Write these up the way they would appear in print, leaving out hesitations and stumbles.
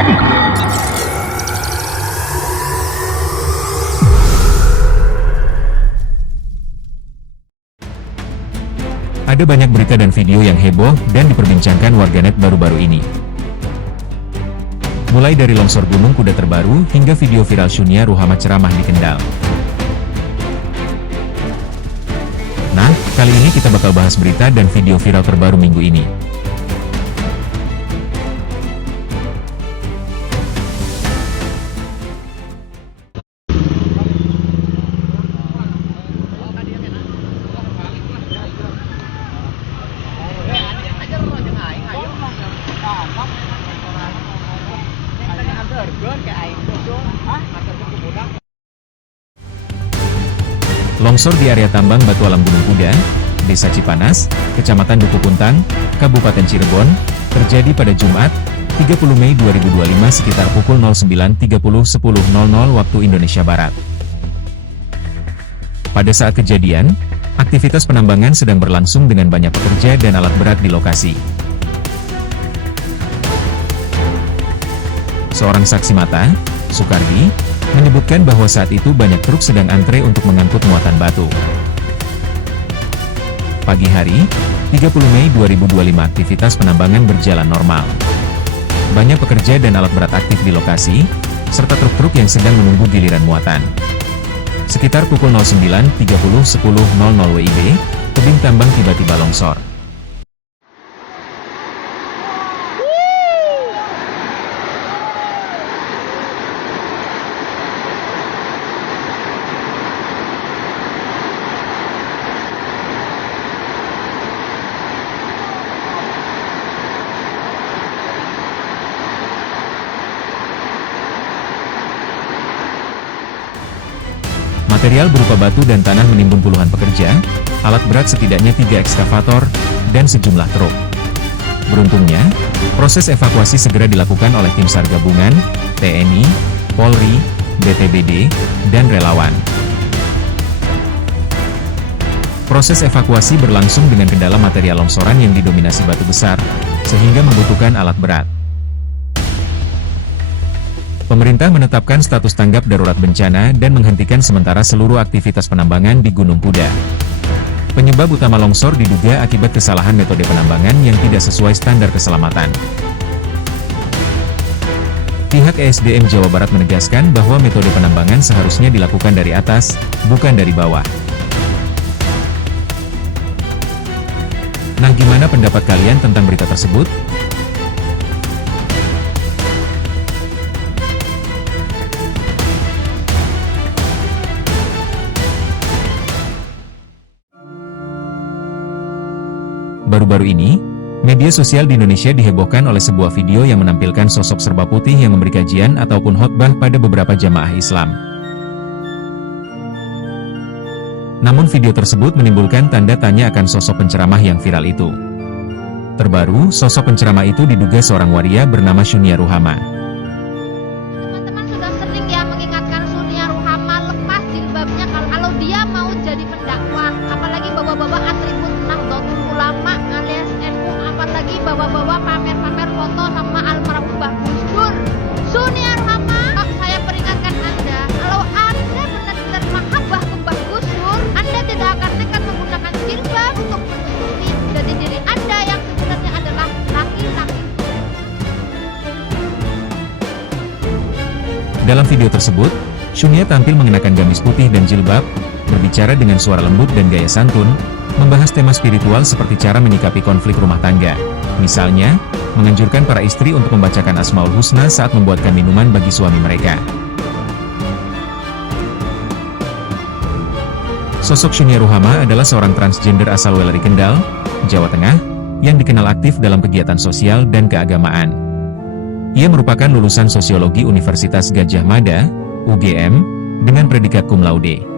Ada banyak berita dan video yang heboh dan diperbincangkan warganet baru-baru ini. Mulai dari longsor Gunung Kuda terbaru hingga video viral Shunia Ruhama ceramah di Kendal. Nah, kali ini kita bakal bahas berita dan video viral terbaru minggu ini. Longsor di area tambang Batu Alam Gunung Kuda, Desa Cipanas, Kecamatan Duku Puntang, Kabupaten Cirebon, terjadi pada Jumat, 30 Mei 2025 sekitar pukul 09.30 waktu Indonesia Barat. Pada saat kejadian, aktivitas penambangan sedang berlangsung dengan banyak pekerja dan alat berat di lokasi. Seorang saksi mata, Sukardi, menyebutkan bahwa saat itu banyak truk sedang antre untuk mengangkut muatan batu. Pagi hari, 30 Mei 2025 aktivitas penambangan berjalan normal. Banyak pekerja dan alat berat aktif di lokasi, serta truk-truk yang sedang menunggu giliran muatan. Sekitar pukul 09.30 WIB, tebing tambang tiba-tiba longsor. Material berupa batu dan tanah menimbun puluhan pekerja, alat berat setidaknya 3 ekskavator, dan sejumlah truk. Beruntungnya, proses evakuasi segera dilakukan oleh tim SAR gabungan, TNI, Polri, BPBD, dan relawan. Proses evakuasi berlangsung dengan kendala material longsoran yang didominasi batu besar, sehingga membutuhkan alat berat. Pemerintah menetapkan status tanggap darurat bencana dan menghentikan sementara seluruh aktivitas penambangan di Gunung Kuda. Penyebab utama longsor diduga akibat kesalahan metode penambangan yang tidak sesuai standar keselamatan. Pihak ESDM Jawa Barat menegaskan bahwa metode penambangan seharusnya dilakukan dari atas, bukan dari bawah. Nah, gimana pendapat kalian tentang berita tersebut? Baru-baru ini, media sosial di Indonesia dihebohkan oleh sebuah video yang menampilkan sosok serba putih yang memberi kajian ataupun khotbah pada beberapa jamaah Islam. Namun video tersebut menimbulkan tanda tanya akan sosok penceramah yang viral itu. Terbaru, sosok penceramah itu diduga seorang waria bernama Shunia Ruhama. Teman-teman sudah sering ya mengingatkan Shunia Ruhama lepas jilbabnya kalau dia mau jadi pendakwah, apalagi bawa-bawa atribut Nahdlatul Ulama alias NU, apalagi bawa-bawa pamer-pamer foto sama almarhum Mbah Gus Dur. Shunia Ruhama, saya peringatkan Anda, kalau Anda benar-benar mahabbah ke Mbah Gus Dur, Anda tidak akan nekat menggunakan jilbab untuk menutupi dari diri Anda yang sebenarnya adalah laki-laki. Dalam video tersebut, Shunia tampil mengenakan gamis putih dan jilbab, berbicara dengan suara lembut dan gaya santun, membahas tema spiritual seperti cara menyikapi konflik rumah tangga. Misalnya, menganjurkan para istri untuk membacakan Asmaul Husna saat membuatkan minuman bagi suami mereka. Sosok Shunia Ruhama adalah seorang transgender asal Weleri Kendal, Jawa Tengah, yang dikenal aktif dalam kegiatan sosial dan keagamaan. Ia merupakan lulusan Sosiologi Universitas Gadjah Mada, UGM, dengan predikat cum laude.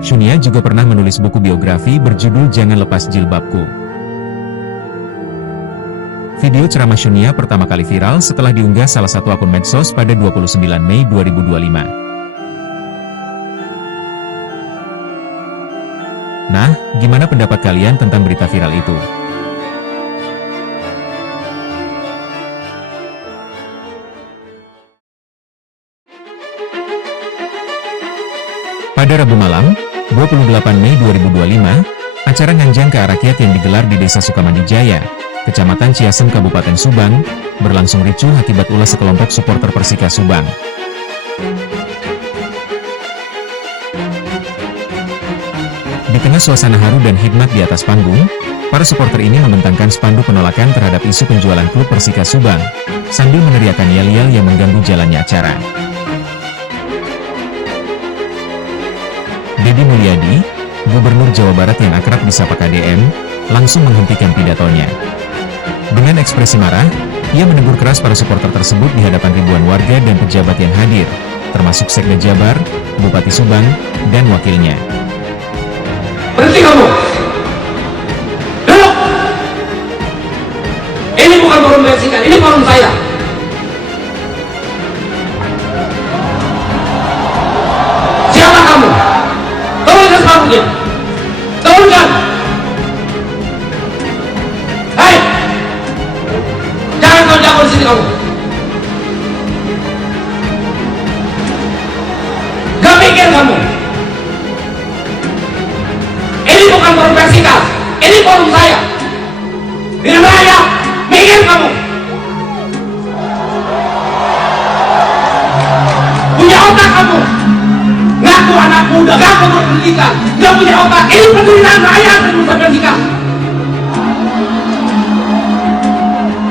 Shunia juga pernah menulis buku biografi berjudul Jangan Lepas Jilbabku. Video ceramah Shunia pertama kali viral setelah diunggah salah satu akun medsos pada 29 Mei 2025. Nah, gimana pendapat kalian tentang berita viral itu? Pada Rabu malam, 28 Mei 2025, acara Nganjang ke Rakyat yang digelar di Desa Sukamadijaya, Kecamatan Ciasem, Kabupaten Subang, berlangsung ricuh akibat ulah sekelompok supporter Persika Subang. Di tengah suasana haru dan hikmat di atas panggung, para supporter ini membentangkan spanduk penolakan terhadap isu penjualan klub Persika Subang, sambil meneriakkan yel-yel yang mengganggu jalannya acara. Deddy Mulyadi, Gubernur Jawa Barat yang akrab disapa KDM, langsung menghentikan pidatonya. Dengan ekspresi marah, ia menegur keras para supporter tersebut di hadapan ribuan warga dan pejabat yang hadir, termasuk Sekda Jabar, Bupati Subang, dan wakilnya. Berhenti kamu! Duduk! Ini bukan forum Persika, ini forum saya. Siapa kamu? Turunkan sepatunya! Turunkan! Hei! Jangan kau jago di sini kamu! Gak mikir kamu! Ini bukan forum Persika, ini forum saya. Dengan raya, mikir kamu. Punya otak kamu. Ngaku anak muda, ngaku berpendidikan, gak punya otak. Ini penderitaan rakyat dan urusan Persika.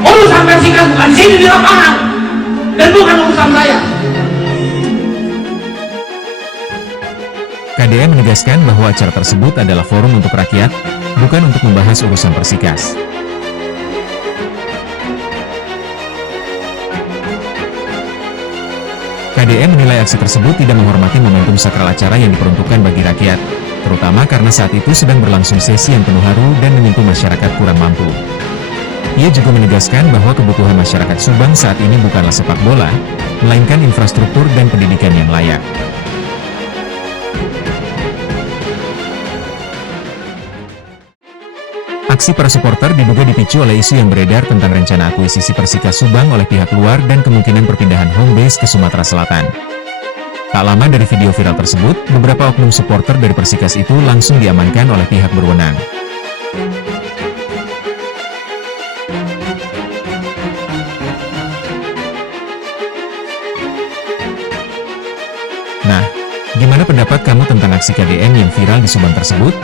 Urusan Persika bukan di sini di lapangan, dan bukan urusan saya. KDM menegaskan bahwa acara tersebut adalah forum untuk rakyat, bukan untuk membahas urusan Persikas. KDM menilai aksi tersebut tidak menghormati momentum sakral acara yang diperuntukkan bagi rakyat, terutama karena saat itu sedang berlangsung sesi yang penuh haru dan menyentuh masyarakat kurang mampu. Ia juga menegaskan bahwa kebutuhan masyarakat Subang saat ini bukanlah sepak bola, melainkan infrastruktur dan pendidikan yang layak. Aksi para supporter diduga dipicu oleh isu yang beredar tentang rencana akuisisi Persika Subang oleh pihak luar dan kemungkinan perpindahan home base ke Sumatera Selatan. Tak lama dari video viral tersebut, beberapa oknum supporter dari Persikas itu langsung diamankan oleh pihak berwenang. Nah, gimana pendapat kamu tentang aksi KDM yang viral di Subang tersebut?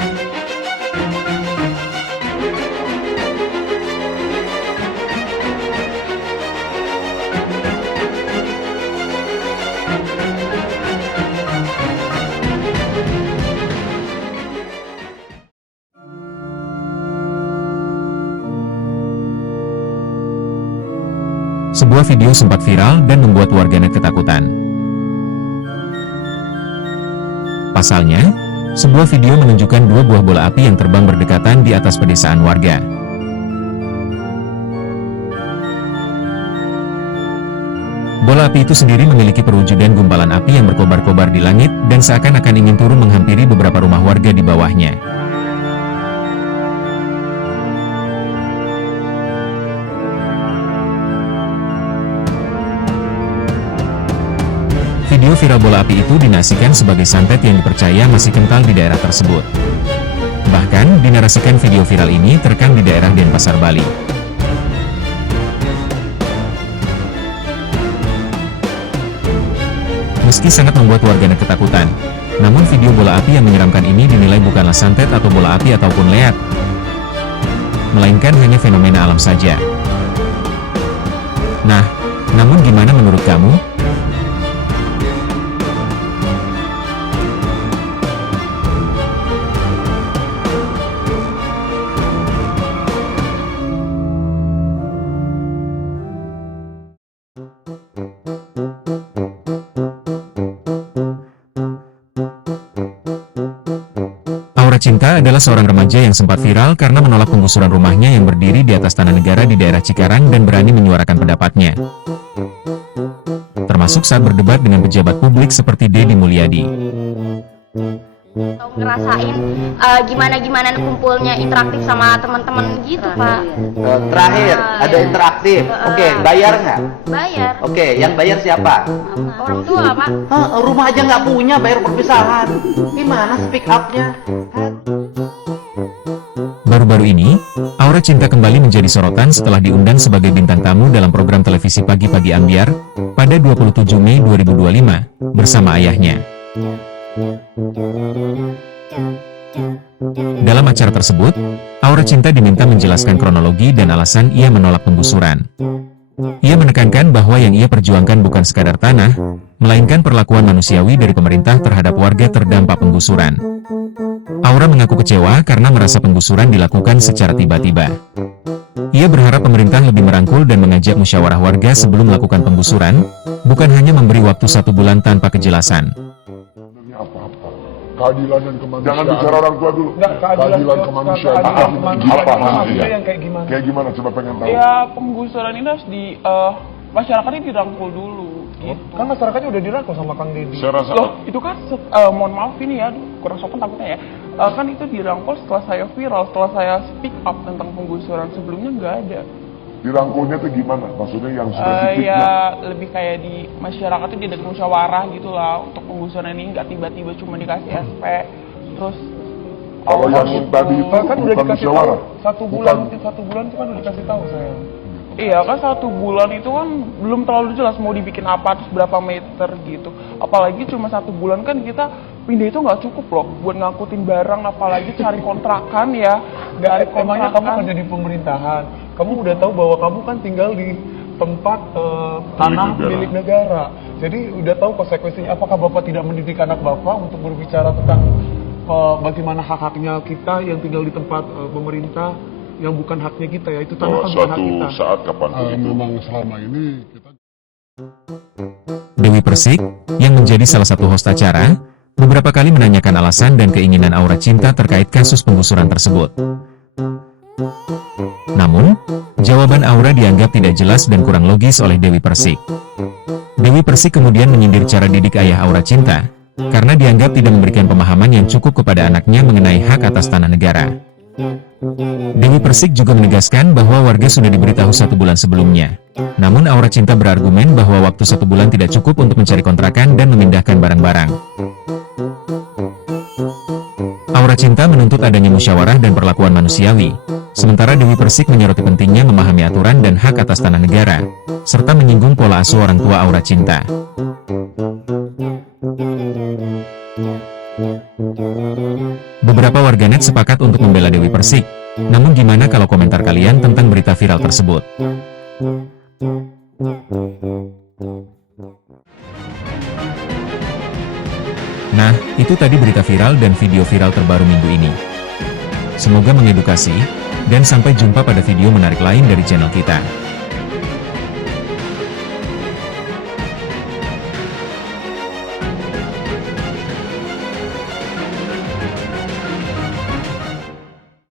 Sebuah video sempat viral dan membuat warganet ketakutan. Pasalnya, sebuah video menunjukkan dua buah bola api yang terbang berdekatan di atas pedesaan warga. Bola api itu sendiri memiliki perwujudan gumpalan api yang berkobar-kobar di langit dan seakan-akan ingin turun menghampiri beberapa rumah warga di bawahnya. Video viral bola api itu dinarasikan sebagai santet yang dipercaya masih kental di daerah tersebut. Bahkan, dinarasikan video viral ini terekam di daerah Denpasar, Bali. Meski sangat membuat warganet ketakutan, namun video bola api yang menyeramkan ini dinilai bukanlah santet atau bola api ataupun leak, melainkan hanya fenomena alam saja. Nah, namun gimana menurut kamu? Aura Cinta adalah seorang remaja yang sempat viral karena menolak penggusuran rumahnya yang berdiri di atas tanah negara di daerah Cikarang dan berani menyuarakan pendapatnya, termasuk saat berdebat dengan pejabat publik seperti Deddy Mulyadi. ngerasain gimana kumpulnya interaktif sama teman-teman gitu Pak. Terakhir ada interaktif. Oke, bayar nggak? Bayar. Oke, yang bayar siapa? Orang tua Pak. Rumah aja nggak punya, bayar perpisahan. Gimana speak up-nya? Baru-baru ini, Aura Cinta kembali menjadi sorotan setelah diundang sebagai bintang tamu dalam program televisi Pagi-Pagi Ambyar pada 27 Mei 2025 bersama ayahnya. Dalam acara tersebut, Aura Cinta diminta menjelaskan kronologi dan alasan ia menolak penggusuran. Ia menekankan bahwa yang ia perjuangkan bukan sekadar tanah, melainkan perlakuan manusiawi dari pemerintah terhadap warga terdampak penggusuran. Aura mengaku kecewa karena merasa penggusuran dilakukan secara tiba-tiba. Ia berharap pemerintah lebih merangkul dan mengajak musyawarah warga sebelum melakukan penggusuran, bukan hanya memberi waktu 1 bulan tanpa kejelasan. Apa-apa. Keadilan dan kemanusiaan. Jangan bicara orang tua dulu. Enggak, keadilan kemanusiaan. Apa maksudnya? Yang kayak gimana? Kayak gimana? Coba pengen tahu. Ya, penggusuran ini harus masyarakatnya dirangkul dulu. Gitu. Kan masyarakatnya udah dirangkul sama Kang Deddy. Saya rasa Loh, itu kan mohon maaf ini ya, kurang sopan takutnya ya. Kan itu dirangkul setelah saya viral, setelah saya speak up tentang penggusuran, sebelumnya nggak ada. dirangkulnya tuh gimana? Maksudnya yang spesifiknya? Ya lebih kayak di masyarakat itu diadakan musyawarah gitu lah untuk penggusuran ini, nggak tiba-tiba cuma dikasih SP terus. Kalau yang gitu. tadi itu Kan udah bukan dikasih musyawarah. tahu 1 bulan, 1 bulan itu kan udah dikasih tahu saya. Iya kan 1 bulan itu kan belum terlalu jelas mau dibikin apa terus berapa meter gitu. Apalagi cuma 1 bulan kan kita pindah itu nggak cukup loh buat ngangkutin barang, apalagi cari kontrakan ya. Nggak, emangnya kamu kerja di pemerintahan, kamu udah tahu bahwa kamu kan tinggal di tempat tanah milik negara. Jadi udah tahu konsekuensinya. Apakah Bapak tidak mendidik anak Bapak untuk berbicara tentang bagaimana hak-haknya kita yang tinggal di tempat pemerintah yang bukan haknya kita ya, itu tanah kan bukan hak kita. Suatu saat kapanpun itu. Memang selama ini kita... Dewi Persik, yang menjadi salah satu host acara, beberapa kali menanyakan alasan dan keinginan Aura Cinta terkait kasus penggusuran tersebut. Namun, jawaban Aura dianggap tidak jelas dan kurang logis oleh Dewi Persik. Dewi Persik kemudian menyindir cara didik ayah Aura Cinta, karena dianggap tidak memberikan pemahaman yang cukup kepada anaknya mengenai hak atas tanah negara. Dewi Persik juga menegaskan bahwa warga sudah diberitahu 1 bulan sebelumnya. Namun Aura Cinta berargumen bahwa waktu 1 bulan tidak cukup untuk mencari kontrakan dan memindahkan barang-barang. Aura Cinta menuntut adanya musyawarah dan perlakuan manusiawi. Sementara Dewi Persik menyoroti pentingnya memahami aturan dan hak atas tanah negara, serta menyinggung pola asuh orang tua Aura Cinta. Beberapa warganet sepakat untuk membela Dewi Persik. Namun gimana kalau komentar kalian tentang berita viral tersebut? Nah, itu tadi berita viral dan video viral terbaru minggu ini. Semoga mengedukasi, dan sampai jumpa pada video menarik lain dari channel kita.